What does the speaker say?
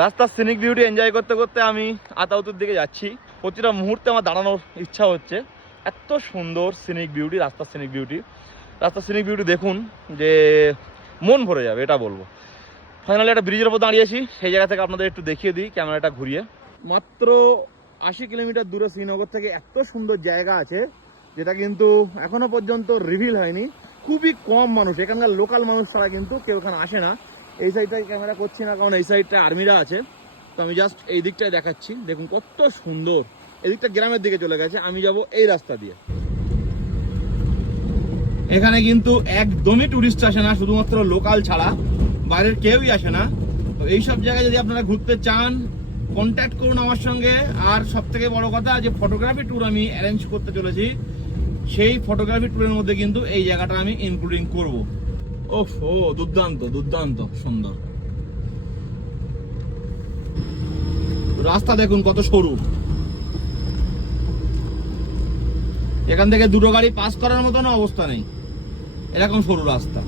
রাস্তার scenic beauty enjoy করতে করতে আমি আতাউতুর দিকে যাচ্ছি। প্রতিটা মুহূর্তে আমার দাঁড়ানোর ইচ্ছা হচ্ছে, এত সুন্দর সিনিক বিউটি, রাস্তার সিনিক বিউটি। রাস্তার সিনিক বিউটি দেখুন যে মন ভরে যাবে, এটা বলবো। ফাইনালি একটা ব্রিজের ওপর দাঁড়িয়েছি, সেই জায়গা থেকে আপনাদের একটু দেখিয়ে দিই ক্যামেরাটা ঘুরিয়ে। মাত্র 80 কিলোমিটার দূরে শ্রীনগর থেকে এত সুন্দর জায়গা আছে, যেটা কিন্তু এখনো পর্যন্ত রিভিল হয়নি। খুবই কম মানুষ, এখানকার লোকাল মানুষ ছাড়া কিন্তু কেউ এখানে আসে না। এই সাইডটায় ক্যামেরা করছি না, কারণ এই সাইডটায় আর্মিরা আছে, তো আমি জাস্ট এই দিকটায় দেখাচ্ছি। দেখুন কত সুন্দর। এদিকটা গ্রামের দিকে চলে গেছে, আমি যাব এই রাস্তা দিয়ে। এখানে কিন্তু একদমই টুরিস্ট আসে না, শুধুমাত্র লোকাল ছাড়া বাইরের কেউই আসে না। তো এইসব জায়গায় যদি আপনারা ঘুরতে চান, কন্ট্যাক্ট করুন আমার সঙ্গে। আর সব থেকে বড় কথা, যে ফটোগ্রাফি ট্যুর আমি অ্যারেঞ্জ করতে চলেছি, সেই ফটোগ্রাফি ট্যুরের মধ্যে কিন্তু এই জায়গাটা আমি ইনক্লুডিং করব। ওফ, ও দুর্দান্ত দুর্দান্ত সুন্দর রাস্তা। দেখুন কত সরু, এখান থেকে দুটো গাড়ি পাস করার মতন অবস্থা নেই, এরকম সরু রাস্তা।